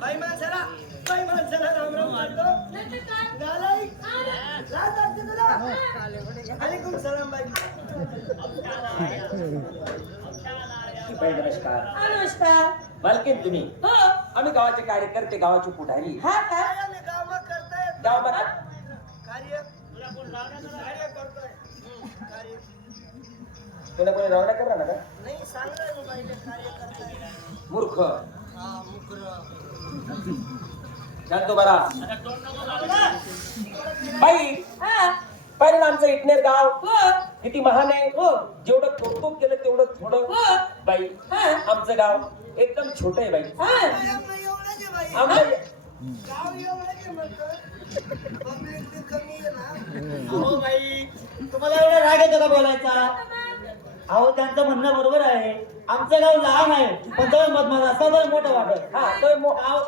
बाई माणसाला राम राम करतो. नालायक. लाज वाटते तुला? वालेकुम सलाम बाई. नमस्कार. नमस्कार. मालकीन तुम्ही? हो. आम्ही गावाचे कार्यकर्ते, गावाची पुढारी. हा काय? आम्ही गावात करताय. गावात कार्य करतोय. कार्य. तुला कोणी रवाना करा ना का? नाही सांगणार ना बाई कार्य करताय. मूर्ख. हा मुकर. शांतो बरा. बाई पाहिलं आमचं इटनेर गाव किती महान आहे. जेवढं कौतुक केलं तेवढं थोडं. बाई आमचं गाव एकदम छोट आहे बाई. एवढंच आहे बाई. आमचं गाव एवढंच आहे म्हणतो. पब्लिक बी कमी आहे ना. हो बाई, तुम्हाला एवढा राग येतो का बोलायचा? अहो त्यांचं म्हणणं बरोबर आहे. आमचं गाव लहान आहे पण तो मधमाजा असा तर मोठं वाटत. हा तो गाव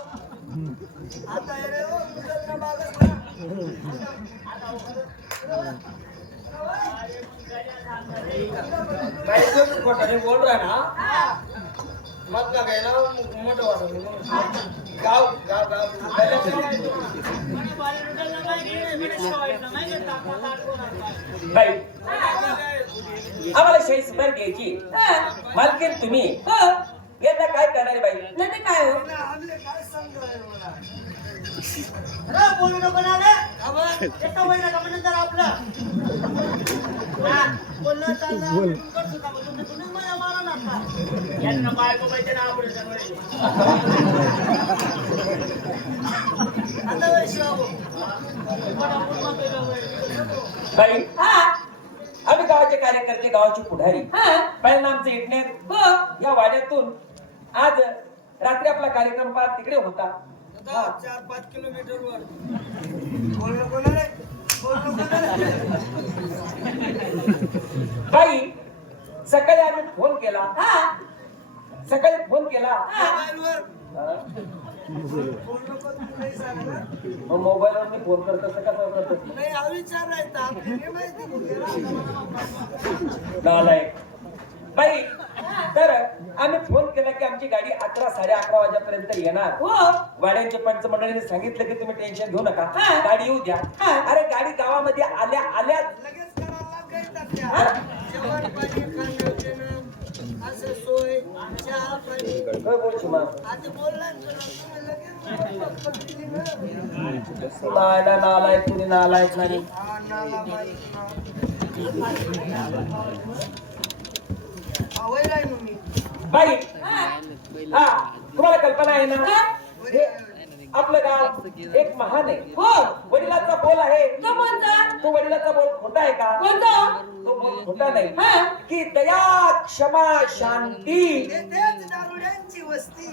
आता हे रे हो मुलांना मागच ना. बाई तुम्ही खोटाने बोल रहा ना. मत ना घ्यायला मोठं वाटत. गाव गाव गाव बाई आम्हाला 40 रुपये घ्यायची. मालकीन तुम्ही यांना काय करणार बाई? नाही काय हो? आमले काय सांगणार मला. अरे बोलू नको ना रे. एका महिना का म्हणून तर आपलं बोलणं चाललं. तुम्ही मला मारा नका. यांना बायको पाहिजे ना आपण आता वैश्वाव. बाई आम्ही गावाचे कार्यकर्ते, गावाची पुढारी. पहिलं आमचं इटनेर या वाड्यातून आज रात्री आपला कार्यक्रम पार तिकडे होता. 4-5 किलोमीटर वर. बोलणं कोणाला रे? बोलणं कोणाला रे? बाई सकाळी आम्ही फोन केला. सकाळी फोन केला. मोबाईलवर. हा? बोलणं कोण नाही सांगणार. मग मोबाईलवर मी फोन करत असं कसं करत नाही हा विचार नाही तर आपल्याला माहिती नालायक. बाई तर आम्ही फोन केला की आमची गाडी 11-11:30 वाजेपर्यंत येणार. वाड्यांच्या पंच मंडळीने सांगितलं की तुम्ही टेन्शन घेऊ नका, गाडी येऊ द्या. अरे गाडी गावामध्ये आल्या लगेच करायला काही जेवण पाणी खाणं पिणं असं सोय चहा पाणी. काय बोलशील मग? आता बोलला ना तुला, तुम्ही लगेच पटपट दिली ना. नाही ना, नालायक तुम्ही, नालायक नाही. हा नाला बाई. आवय राही मग मी. बाई हा तुम्हाला कल्पना आहे ना, हे आपलं गाव एक महान आहे. वडिलाचा बोल आहे. तो वडिलाचा बोल खोटा आहे का? तो बोल खोटा नाही. की दया क्षमा शांती. तेच दारुड्यांची वस्ती.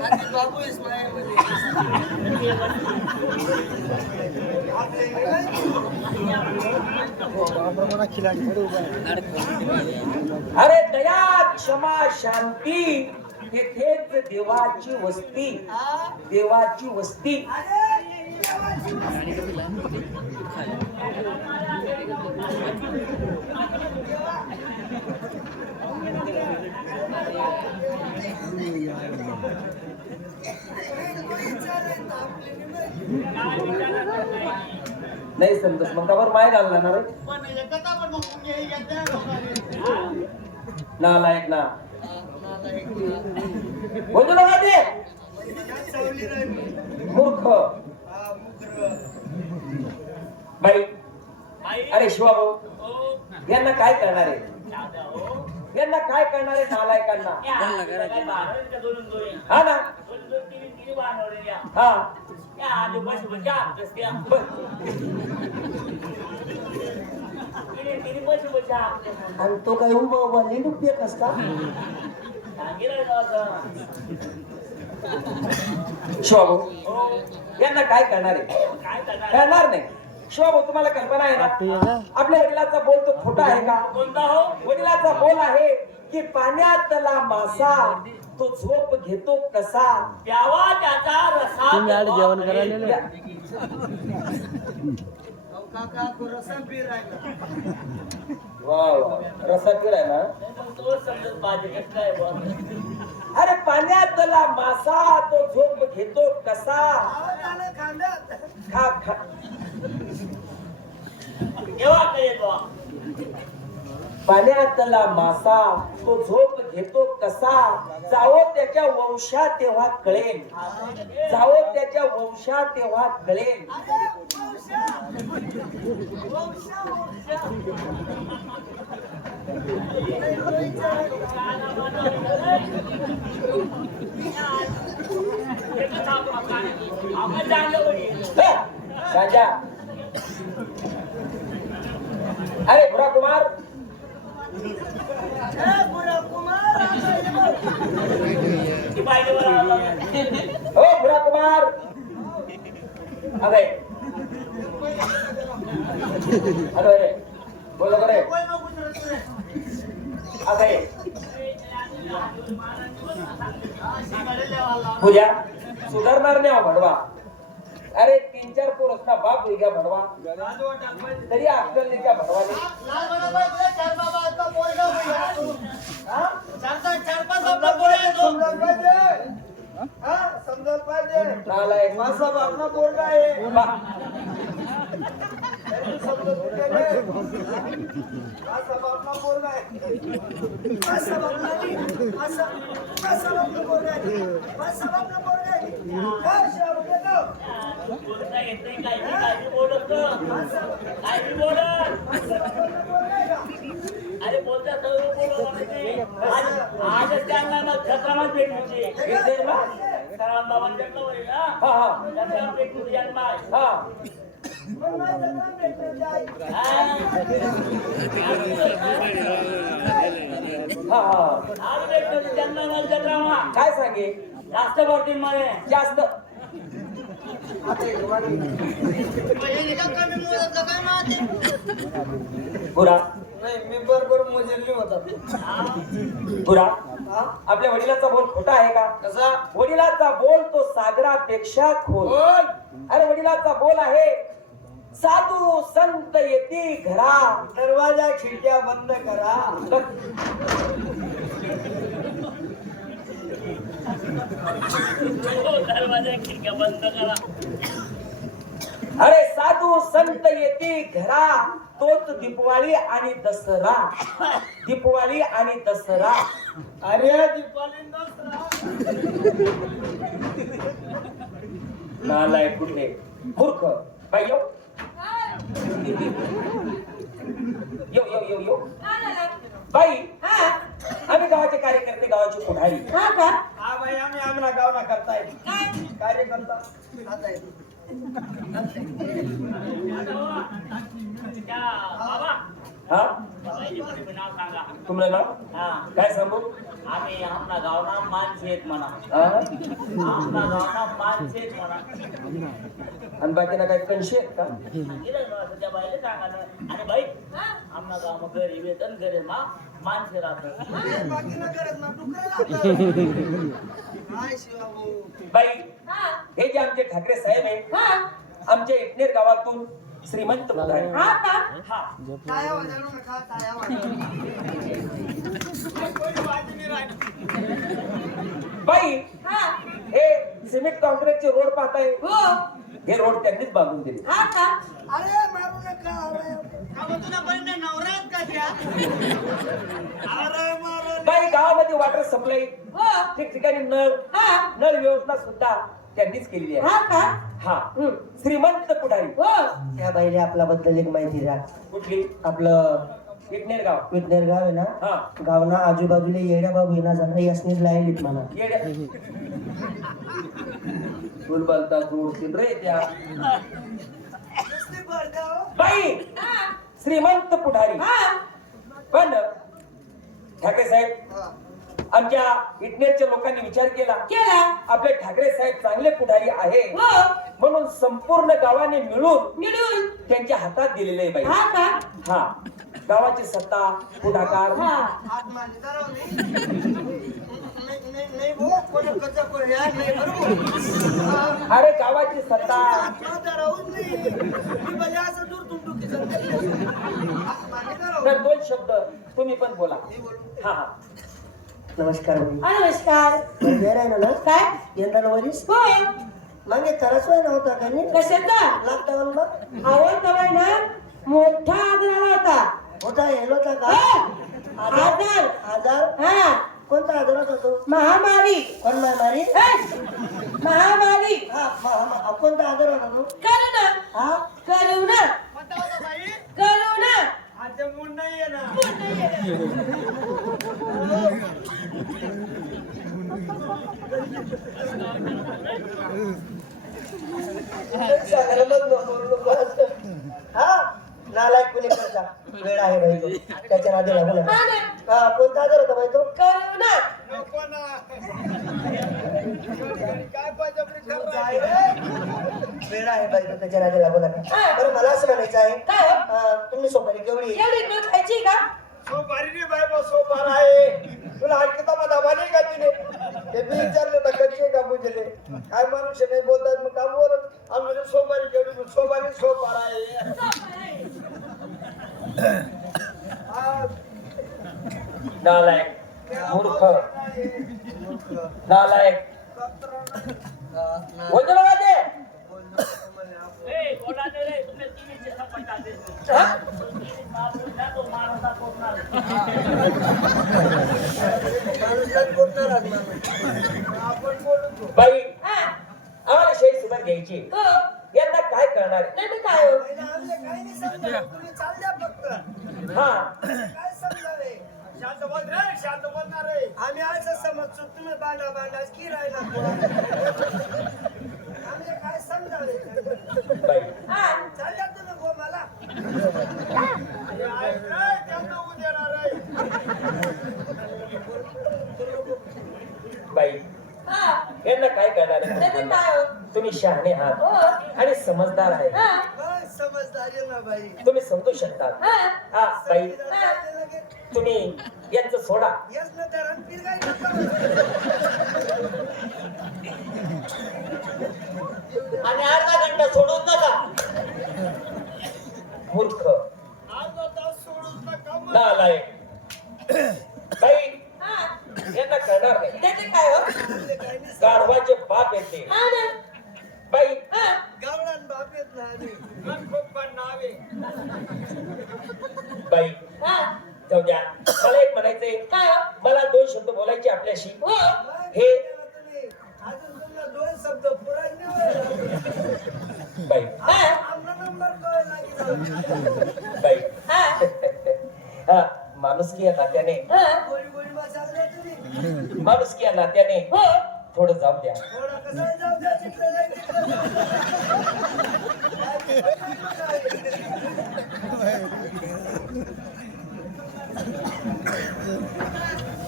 आणि बाबू इस्माईल मध्ये अरे दया क्षमा शांती तेथेच देवाची वस्ती. देवाची वस्ती. नाही समजत मग त्यावर माय घालणार ना रे. नालायक ना. बोलू नका ते मूर्ख. बाई अरे शिवा भाऊ यांना काय करणार आहे? यांना काय करणार आहे नालायकांना? हा ना. हा आणि तो काय उभा उभा लिंडूप असता. शिवाभाऊ यांना काय करणार आहे? करणार नाही. शिवाभाऊ तुम्हाला कल्पना आहे ना, आपल्या वडिलाचा बोल तो खोटा आहे का? कोणता हो? वडिलाचा बोल आहे की पाण्यातला मासा तो झोप घेतो कसा, प्यावा त्याचा रसा. जेवण करायला काका रसा पी राहिला. वा वा रसातीळ आहे ना. तो समजत माझे काय बोल. अरे पाण्यातला मासा तो झोप घेतो कसा. आवाज आला खांद्यात. खा खा केव्हा काय येतो. पाण्यातला मासा तो झोप घेतो कसा. जावो त्याच्या वंशात तेव्हा कळेल. जावो त्याच्या वंशात तेव्हा कळेल. अरे वंशा. वंशा, वंशा. आपण जाणलं कोणी. राजा अरे बुरा कुमार. ए, बुरा कुमार, आता हे बघ. ती बाईने मला हो बुरा कुमार. अरे अरे बोलो करे. कोई नको उतरत रे. अरे पूजा सुधारणार नाही म्हणवा. अरे 3-4 पोरसना बाप होई गया म्हणवा. तरी अक्कल नाही का म्हणवाले. लाल बडा बाई, तुला चार बाबा आता पोरगा होईल. हा? चार-पाच बाबा पोरगा समजायला पाहिजे. हा? समजायला पाहिजे. नालायक. माझा बापना पोरगा आहे. बा- तरी समजत नाही. माझा बापना पोरगा आहे. माझा बापना नाही. माझा बापना पोरगा आहे. माझा बापना पोरगा आहे. काय शाबू देतो? बोलता येत नाही. काय बोलत काय बोलत. माझा बापना पोरगा आहे का? अरे बोलता सर्व बोलत. आज त्यांना ना छत्रामाच भेटली. इथे ना? सराम बाबांच्याकडं होईल ना. हा हा छत्राम भेटली जन्म आहे. हा पण माझा नाम भेटलं जाई. हा हा आज भेटली जन्म छत्रामा. काय सांगे जास्त बोलतील म्हणे. जास्त. बुरा नाही, मी बरोबर मोजेल होता. बुरा आपल्या वडिलांचा बोल खोटा आहे का. कसा? वडिलांचा बोल तो सागरापेक्षा खोल. बोल. अरे वडिलांचा बोल आहे साधू संत येती घरा. दरवाजा खिडक्या बंद करा. दरवाजा खिडक्या बंद करा. अरे साधू संत येती घरा. तोच दीपवाळी आणि दसरा. दीपवाळी आणि दसरा. अरे दीपावली दसरा. नालायक कुठे मूर्ख. बाई यो यो यो यो यो बाई. आम्ही गावाचे कार्यकर्ते गावाची पुढारी. हा बाई, आम्ही आमना गावना करताय कार्यकर्ता. आता येतो. त्या बाबा हा बाबाईचे नाव सांगा. तुमचं नाव हा. काय सांगू. आम्ही आमना गावना माणसे आहेत म्हणा. हा? आमना गावना माणसे आहेत म्हणा. आणि बाकीना काय कंशी आहेत का. सांगितलं ना असं त्या बाईला सांगा ना. आणि बाई आमना गाव गरीब येत आणि गरीब माणसे राहतात. अरे बाकी न करत ना, डुकरं लागतं. काय शिवाभाऊ. बाई हे जे आमचे ठाकरे साहेब आहे आमच्या इटनेर गावातून श्रीमंत पुढारी. हा. टाळ्या वाजवू नका, टाळ्या वाजवू बाई हे सिमेंट काँक्रीटचे रोड पाहताय. हे रोड त्यांनीच बांधून दिले. अरे मारू नका. अरे नवरा आहेत का त्या? अरे मारू. बाई गावामध्ये वॉटर सप्लाय ठिकठिकाणी नळ व्यवस्था सुद्धा त्यांनीच केलेली आहे. हा श्रीमंत पुढारी. त्या बाईले आपल्या बद्दल एक माहिती द्या. कुठली. आपलं इटनेर गाव. विटनेर गाव आहे ना, हा गावना आजूबाजूला येड्या बाबू येणार जाणार यासनीच लायलीत मला. येड्या फुल बोलता जोडतील रे त्या. नुसती बरं हो. बाई श्रीमंत पुढारी. पण ठाकरे साहेब हा. आमच्या इटनेरच्या लोकांनी विचार केला आपले ठाकरे साहेब चांगले पुढारी आहे म्हणून संपूर्ण गावाने मिळून त्यांच्या हातात दिलेले आहे बाई. हा गावाची सत्ता पुढाकार. हात मारले तर राहू नाही. नाही भाऊ, कोणी कसं कोणी यार नाही बरोबर. अरे गावाची सत्ता. हात मारता राहूच नाही. मी भले असं दूर तुमटुकीचं. हात मारले तर राहू. तर 2 शब्द तुम्ही पण बोला. हा हा. नमस्कार बाई. नमस्कार. बरं आहे ना काय यंदा वरीस होय मागे त्रास व्हाय नव्हता का नाही कशाचा लॉकडाऊन ला आवड तवाय ना मोठा आजार आला होता होता येलो होता का आजार आजार हा कोणता आजार होता तो महामारी कोण महामारी महामारी हा कोणता आजार होता तो करुणा हा करुणा करुणा आता मूड नाहीये ना. हा नालायक कुणी करता वेळ आहे बाई तो त्याच्या नादी लागू नका हा कोणता आजार होता बाई तो करुणा नको ना. काय पाहिजे वेळ आहे बाई तो त्याच्या नादी लागू नका बरं मला असं म्हणायचं आहे काय हो? तुम्ही सोपारी केवढी एवढी दूध खायची का सोपारी रे बाय बा सोपार आहे. तुला ऐकता माझा वाणी का तिने ते मी विचारलं तर कच्चे का बुजले काय मनुष्य नाही बोलतात मग का बोलत आम्ही सोपारी केवढी सोपारी सोपार आहे. नालायक मूर्ख नालायक बोलतो बघा ते बाई आम्हाला शेअर सुद्धा घ्यायची हो यांना काय करणार नाही तर काय हो काही नाही समजा तुम्ही चालल्या फक्त हा काय समजावे शांत बोल रे शांत बोलणार रे. आम्ही असं समजतो तुम्ही बांधा की राहिला आम्ही काय समजावे बाई हा चालल्या तुम्ही गो मला ऐक रे त्यांना उद्या रे. बाई हा यांना काय करणार नाही तर आहे? काय हो तुम्ही शहाणे हो आहात आणि समजदार आहे हा काय समजदारी ना बाई तुम्ही समजू शकतात हा हा बाई समजदार पाहिजे लगे. तुम्ही यांचं सोडा येस ना त्या रणपीर काय नका आणि अर्धा घंटा सोडून नका. मूर्ख अर्धा तास सोडून नका मग. नालायक बाई हा यांना करणार नाही त्याचे काय हो गाढवाचे बाप येते हा ना बाई हा गावडान बाप येत ना आम्ही मन खूप पण नावे. बाई हा जाऊ द्या मला एक म्हणायचंय काय हो मला 2 शब्द बोलायचे आपल्याशी हो हे तुम्ही अजून तुम्हाला 2 शब्द पुरायचे नाही. बाई आमचा नंबर कळला लागेल बाई हा हा माणुसकी या नात्याने हा गोळी गोळी बसायला तुम्ही माणुसकी या नात्याने हो थोडं जाऊ द्या थोडा कसा जाऊ द्या तिकडे जाय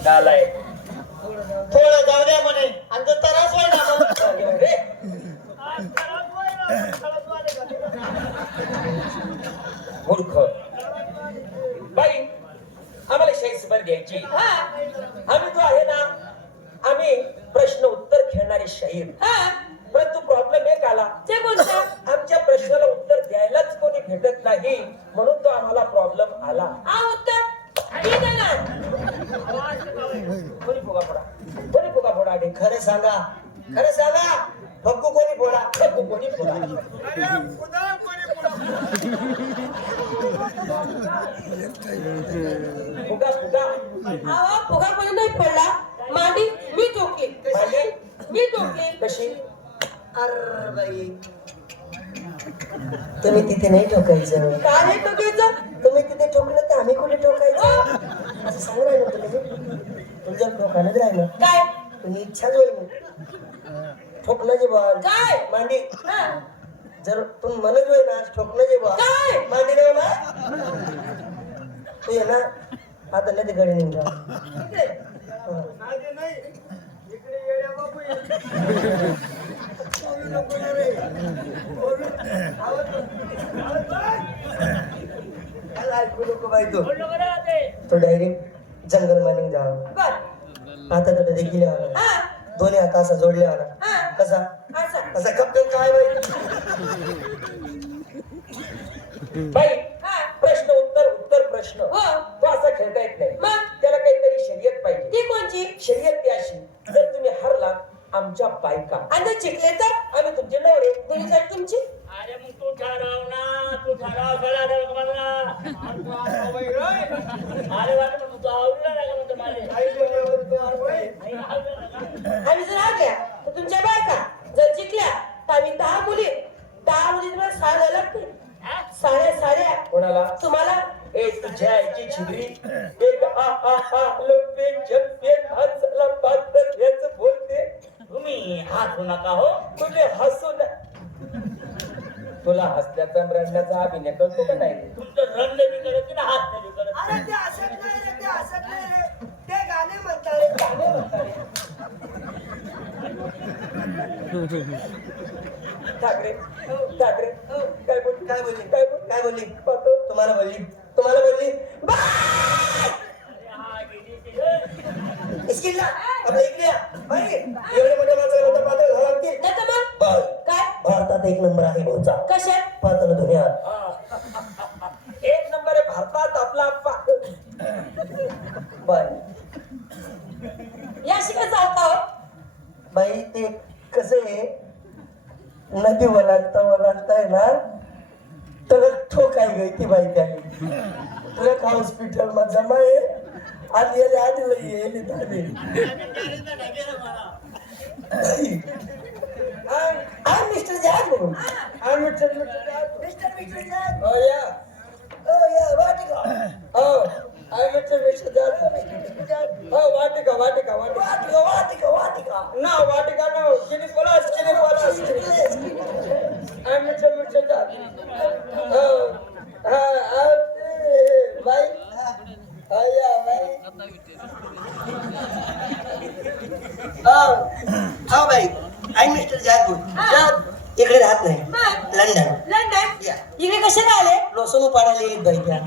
नालायक थोडं जाऊ द्या म्हणे आणि जर त्रास व्हायला मग. रे आज त्रास व्हायला, त्रास व्हायला का? मूर्ख बाई आम्हाला शाही सुपारी द्यायची हा आम्ही जो आहे ना आम्ही प्रश्न उत्तर खेळणारे शाहीर हा परंतु प्रॉब्लेम एक आला ते कोणता आमच्या प्रश्नाला उत्तर द्यायलाच कोणी भेटत नाही म्हणून तो आम्हाला प्रॉब्लेम आला हा उत्तर ठीक आहे ना कोणी फुगा फोडा आधी खरं सांगा फक्कू कोणी फोडा कोणी फोडा अरे पुन्हा कोणी फुगा हा फुगा कोणी नाही पडला मांडी मी टोकली मांडी? मी टोकली कशी अर बाई तुम्ही तिथे नाही ठोकायचं काय नाही टोकायचं तुम्ही तिथे ठोकलं तर आम्ही कुठे ठोकायचं असं सांग राहिलं तुम्ही तुमच्या ठोकानच राहिलं काय तुम्ही इच्छाच होईल ठोकलं जे बॉल काय? मांडी हा जर तुम्ही म्हणत होय ना ठोकलं जे बॉल काय? मांडी नाही ना तू ये ना आता नाही ते गडी निघा माझे नाही इकडे येड्या बाबू ये. बोलू नको ना रे बोलू त्याला ऐकू नको बाई तो डायरेक्ट जंगल मध्ये जावं बर आता तर देखील आला हा दोन्ही हात असा जोडले आला हा कसा असं कसा कप्पन काय बाई बाई हा प्रश्न उत्तर उत्तर प्रश्न हो खेळता येत नाही मग? त्याला काहीतरी शर्यत पाहिजे ती कोणची शर्यत ती अशी जर तुम्ही हरला आमच्या बायका आणि जर जिंकले तर आम्ही तुमचे नवरे दोन्ही साईड तुमची अरे मग तू ठरव ना तू ठराव करा मला अरे वाटत तू आवडला नाही का म्हणतो माझे आम्ही जर आल्या तर तुमच्या बायका जर जिंकल्या तर आम्ही 10 मुली तुम्हाला साड्या लागतील साड्या कोणाला तुम्हाला एक तुझ्या आईची छिबरी एक लोपेन चंपेन हसला पात्र याच बोलते तुम्ही हसू नका हो तुझे हसू ना तुला हसण्याचा रडण्याचा अभिनय करतो का नाही तुमचं रंग बी करत की ना हास्य बी करत अरे ते हसत नाही रे ते हसत नाही रे ते गाणे म्हणतात रे गाणे म्हणतात ठाकरे ठाकरे काय बोल काय बोलली काय बोल काय बोलली पाहतो तुम्हाला बोलली तुम्हाला बोलली अरे हा गेली ती, हे. इस्किनला आपल्या इकडे या. बाई, एवढे मोठ्या माणसाला नंतर पातळ घालावं लागतील. नाही तर मग बाई, काय भारतात 1 नंबर आहे भाऊचा कशात पातळ दुनियात एक नंबर आहे भारतात आपला बाई या शिकाय चालता हो बाई ते कसं आहे नदी वलांडताय ना तर ठोकाय गई ती बाई त्याने ट्रक हॉस्पिटल मा जमा आहे आणि याला आडलं येईल झाले आय मिस्टर जॅक बोल आय मिस्टर मिस्टर जॅक ओ या वाटिका आय मिस्टर जॅक वाटिका ना वाटिका ना किती पलास आय मिस्टर जॅक बाई हा बाई आय मिस्टर जॅक इकडे राहत नाही मग लंडन लंडन या. इकडे कशाला आले लोसन उपाडायला येईल बाई त्या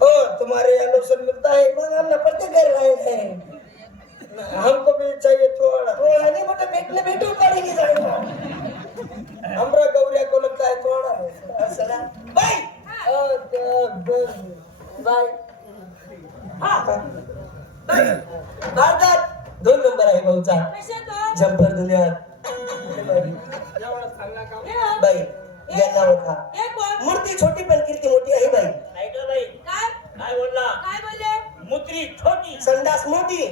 ओ तुम्हारे यहाँ लोसन मिलता है मग आमना पत्ते कर रहे हैं हमको भी चाहिए थोड़ा थोड़ा नहीं मतलब बेटले बेटू पड़ेगी जाएगा हमरा गौरिया को लगता है थोड़ा असला बाई बाई भारतात 2 नंबर आहे भाऊचा कशात हो? जम्पर दुनियात बाई यांना ओळखा हे कोण मूर्ती छोटी पण कीर्ती मोठी आहे बाई ऐकलं बाई काय काय बोलला काय बोलले मुत्री छोटी संडास मोठी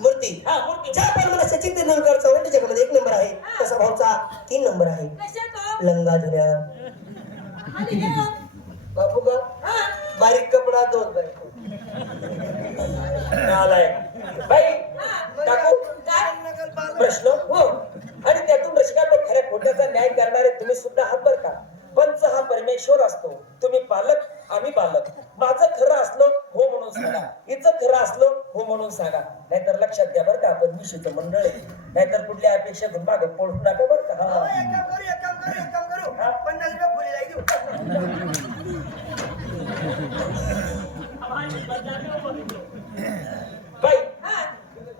मूर्ती हा मूर्ती ज्या प्रमाणे सचिन तेंडुलकरचा वर्ल्ड जगामध्ये 1 नंबर आहे तसा भाऊचा 3 नंबर आहे कशात हो? लंगा दुनिया आणि हे हो? बापू का हा बारीक कपडा दोन बाई बाई हा टाकू काय प्रश्न हो आणि त्यातून रसिकांना खऱ्या खोट्याचा न्याय करणारे तुम्ही सुद्धा आहात बरं का पंच हा परमेश्वर असतो तुम्ही पालक आम्ही बालक माझं खरं असलं हो म्हणून सांगा हिचं खरं असलं हो म्हणून सांगा नाहीतर लक्षात घ्या बरं का आपण विषयचं मंडळ आहे नाहीतर कुठल्या अपेक्षा घेऊन मागं पडू नका बरं का अहो, हा एक काम करू 50 रुपये फुली लागली बाई हा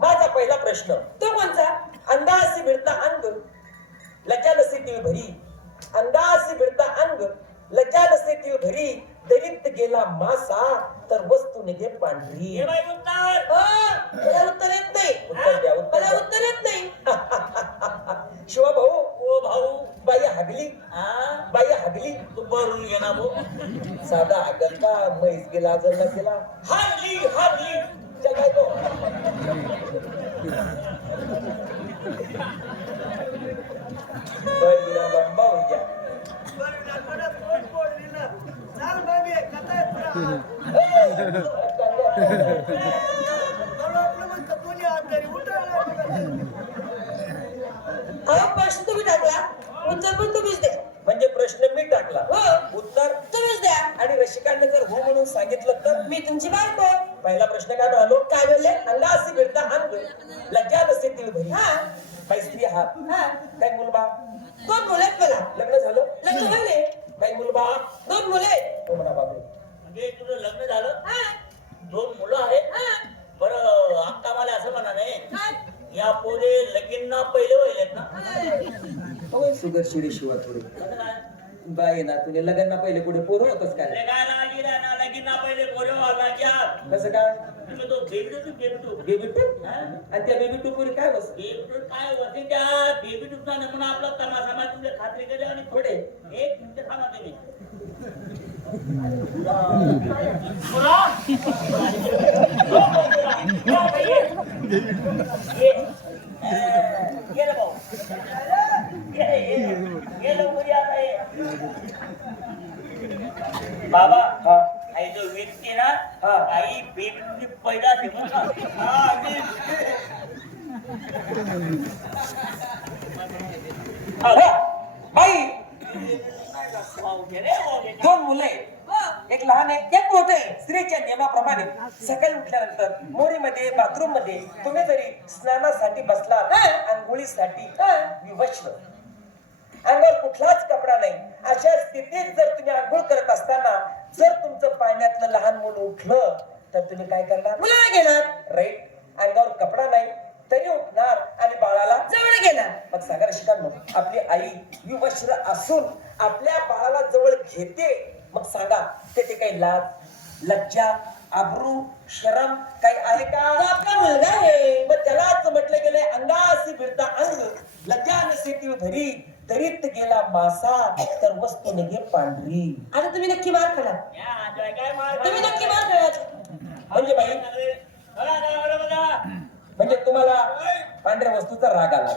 माझा पहिला प्रश्न तो कोणचा अंदासी भिडता अंग लजालसी ती भरी अंदासी भिडता अंग लजालसी ती भरी दरीत गेला मासा तर वस्तू निघे पांढरी हे बाई उत्तर हो मला उत्तर येत नाही उत्तर द्या, उत्तर मला द्या. उत्तर येत नाही शिवा भाऊ ओ भाऊ बाई हागली हा बाई हागली तू भरून घे ना भाऊ साधा हागल का म्हैस गेला जर गेला हारली हारली जगाय तो बळीला लंबा होऊ द्या चाल बाबी कथा दोन्ही हात तरी अहो प्रश्न तुम्ही टाकला उत्तर पण तुम्हीच द्या म्हणजे प्रश्न मी टाकला हो. उत्तर तुम्हीच द्या आणि रसिकांनी जर हो म्हणून सांगितलं तर मी तुमची बायको पहिला प्रश्न काय आलो काय बोलले अंदासी भिडता अंग लज्जा नसते ती भरी हा काही स्त्री हात हा काही मुलबा 2 मुले आहेत मला लग्न झालं लग्न झाले काही मुलबा 2 मुले हो म्हणा बाबू म्हणजे तुझं लग्न झालं हा 2 मुलं आहेत हा बरं आत्ता मला असं म्हणा नाही काय या पोरे लगीनना पहिले व्हायलेत ना हो सुगर शिडी शिवा थोडी कसं काय? बाई ना तुझे लग्न पहिले पुढे पोर होतच काय काय लागली राहणार कसं काय तुम्ही तो बेबी टू बेबी टूप आणि त्या बेबी टूप वर काय बस काय होते त्या बेबी टूचा नमुना आपला तमाशा मा तुमच्या खात्री केली आणि पुढे एक मिनिट थांबा तुम्ही गेलं भाऊ गेलं उद्या आता ये. बाबा हा आई जो व्यक्ती ना हा. आई बेबी पैदा ठेवून बाई दोन मुले एक लहान आहे एक मोठे स्त्रीच्या नियमाप्रमाणे सकाळी उठल्यानंतर मोरीमध्ये बाथरूम मध्ये तुम्ही जरी स्नानासाठी बसला आंघोळीसाठी विवश अंगावर कुठलाच कपडा नाही अशा स्थितीत जर तुम्ही आंघोळ करत असताना जर तुमचं पाण्यातलं लहान मुलं उठलं तर तुम्ही काय करणार मुलाला घेणार राईट अंगावर कपडा नाही तरी उठणार आणि बाळाला जवळ घेणार मग सागर शिकांनो आपली आई विवस्त्र असून आपल्या बाळाला जवळ घेते मग सांगा ते काही लाज लज्जा आबरू शरम काही आहे का आपला मुलगा आहे मग त्यालाच म्हटलं गेलंय अंगासी फिरता अंग लज्जा नसेती धरी तरीत गेला मासा तर वस्तू निघे पांढरी आता तुम्ही नक्की मार खाला काय मार तुम्ही नक्की मार खाला म्हणजे बाई म्हणजे तुम्हाला पांढऱ्या वस्तूचा राग आला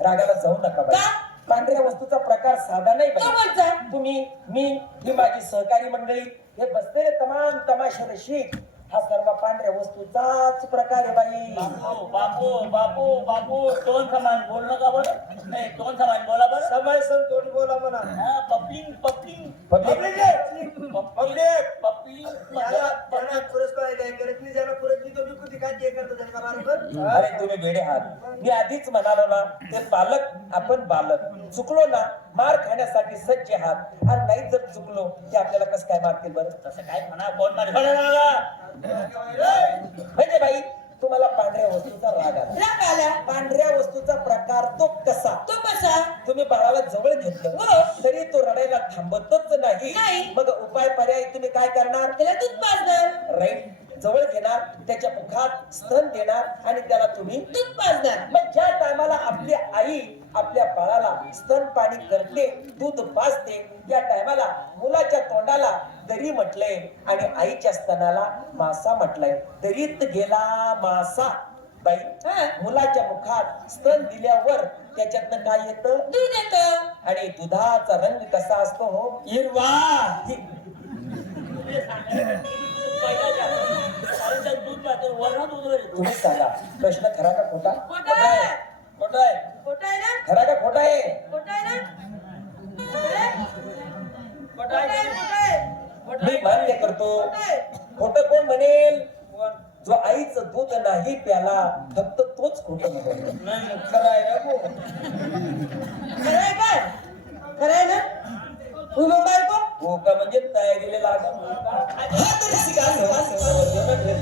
रागाला जाऊ नका बाई पांढऱ्या वस्तूचा प्रकार साधा नाही बाई तुम्ही मी ही माझी सहकारी मंडळी हे बसलेले तमाम तमाशा रसिक हा सर्व पांढऱ्या वस्तूचाच प्रकार आहे बाई बापू बापू बापू बापू दोन समान बोल नका बरं नाही दोन समान बोला बरं समय सण थोडी बोला म्हणा पपलिंग पपलिंग ज्यांना पुरस्कार आहे, करत नाही ज्यांना पुरत नाही तो विकृती काय ते करतो त्यांना बरोबर अरे तुम्ही वेडे आहात मी आधीच म्हणालो ना ते पालक आपण बालक चुकलो ना मार खाण्यासाठी सज्ज आहात आणि नाही जर चुकलो की आपल्याला कसं काय मारतील बरं तसं काय म्हणा कोण मार म्हणजे बाई तुम्हाला पांढऱ्या वस्तूचा राग आला पांढऱ्या वस्तूचा प्रकार तो कसा तुम्ही बाळाला जवळ घेतलं तरी तो रडायला थांबतच नाही मग उपाय पर्याय तुम्ही काय करणार त्याला दूध पाजणार राईट जवळ घेणार त्याच्या मुखात स्तन देणार आणि त्याला तुम्ही दूध पाजणार मग ज्या टायमाला आपली आई आपल्या बाळाला स्तन पाणी करते दूध पाजते त्या टायमाला मुलाच्या तोंडाला दरी म्हटलंय आणि आईच्या स्तनाला मासा म्हटलंय दरीत गेला मासा बाई मुलाच्या मुखात स्तन दिल्यावर त्याच्यातनं काय येतं दूध येतं आणि दुधाचा रंग कसा असतो हो हिरवा तुम्ही सांगा प्रश्न खरा का खोटा खोटा आहे खरा का खोटा आहे मी मान्य करतो खोटं कोण म्हणेल जो आईचं दूध नाही प्याला फक्त तोच खोटं म्हणेल नाही खरं